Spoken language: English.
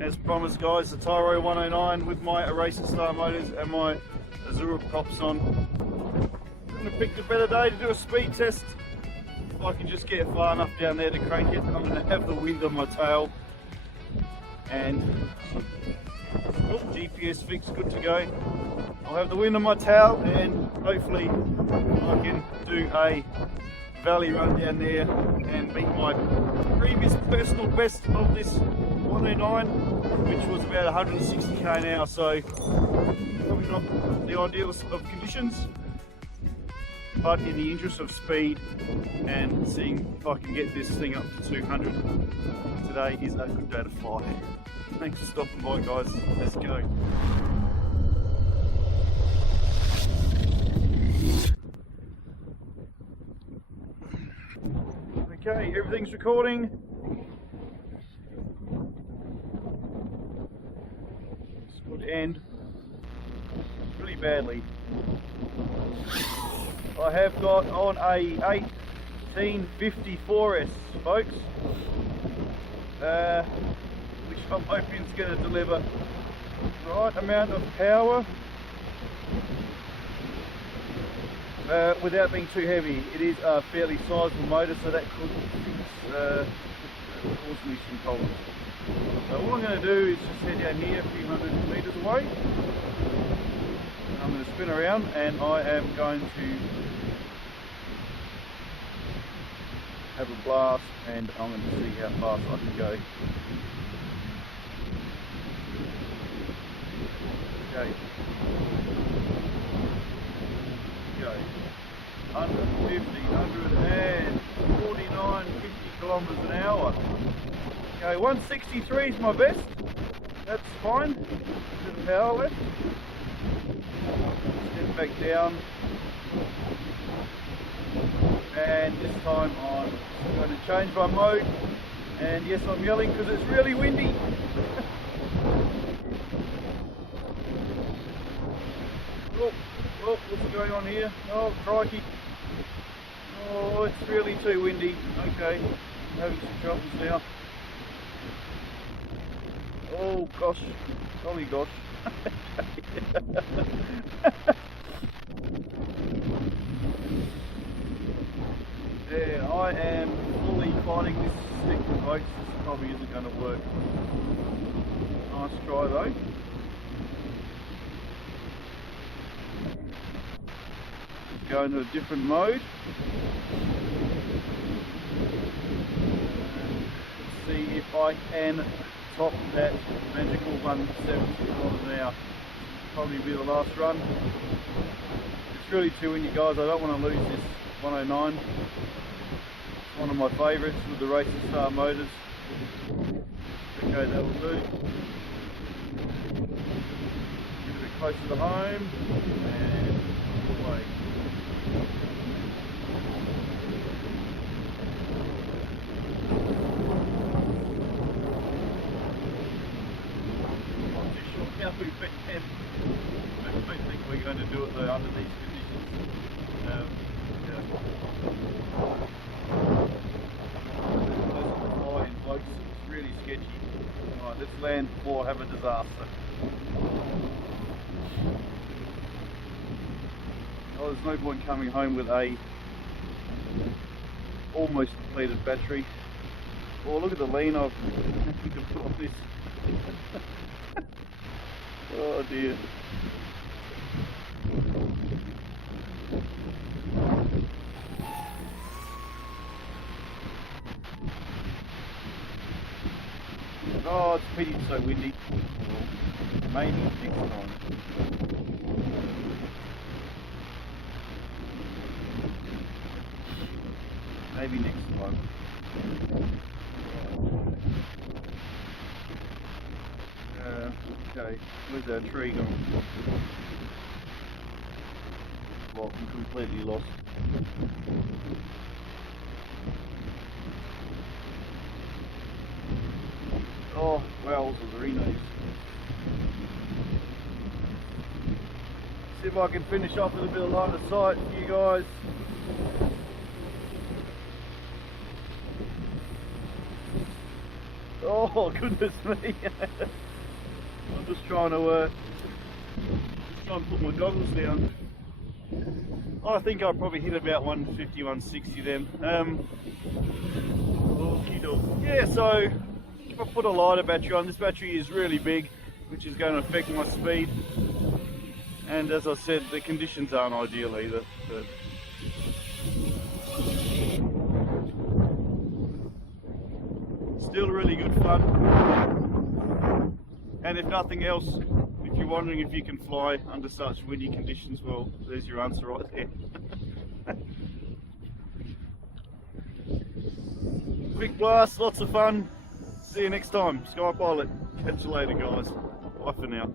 As promised guys, the Tyro 109 with my Racerstar motors and my Azura props on. I'm going to pick a better day to do a speed test. If I can just get far enough down there to crank it, I'm going to have the wind on my tail. And GPS fix, good to go. I'll have the wind on my tail and hopefully I can do a valley run down there and beat my previous personal best of this 109, which was about 160k an hour, so probably not the idealist of conditions, but in the interest of speed and seeing if I can get this thing up to 200, today is a good day to fly. Thanks for stopping by guys, let's go. Okay, everything's recording. This could end really badly. I have got on a 1854S, folks, which I'm hoping is going to deliver the right amount of power without being too heavy. It is a fairly sizable motor, so that could cause me some problems. So all I'm going to do is just head down here a few hundred metres away. I'm going to spin around and I am going to have a blast and I'm going to see how fast I can go. Okay. Go. 150, 149, 50 kilometres an hour. Okay, 163 is my best. That's fine. Bit of power left. Step back down. And this time I'm going to change my mode. And yes, I'm yelling because it's really windy. Oh, what's going on here? Oh, crikey. Oh, it's really too windy. Okay, I'm having some troubles now. Oh gosh, golly gosh. Yeah, I am fully fighting this stick, folks. This probably isn't going to work. Nice try though. Go into a different mode. Let's see if I can top that magical 170 kilometers an hour. Probably be the last run. It's really too windy, guys. I don't want to lose this 109. It's one of my favourites with the Racerstar motors. Okay, that will do. Get a bit closer to home and away. How we can. I don't think we're going to do it though under these conditions. Yeah. Flying, folks, it's really sketchy. Alright, let's land before I have a disaster. Oh, there's no point coming home with a almost depleted battery. Oh, look at the lean I've put on this. Oh dear. Oh, it's a pity it's so windy. Maybe next time. Maybe next time. Okay, where's our tree gone? Well, I'm completely lost. Oh, wells of the Renos. See if I can finish off with a bit of line of sight for you guys. Oh goodness me! I'm just trying to put my goggles down. I think I probably hit about 150, 160 then. Yeah, so if I put a lighter battery on, this battery is really big, which is going to affect my speed. And as I said, the conditions aren't ideal either. But still really good fun. And if nothing else, if you're wondering if you can fly under such windy conditions, well, there's your answer right there. Quick blast, lots of fun. See you next time. Sky Pilot. Catch you later, guys. Bye for now.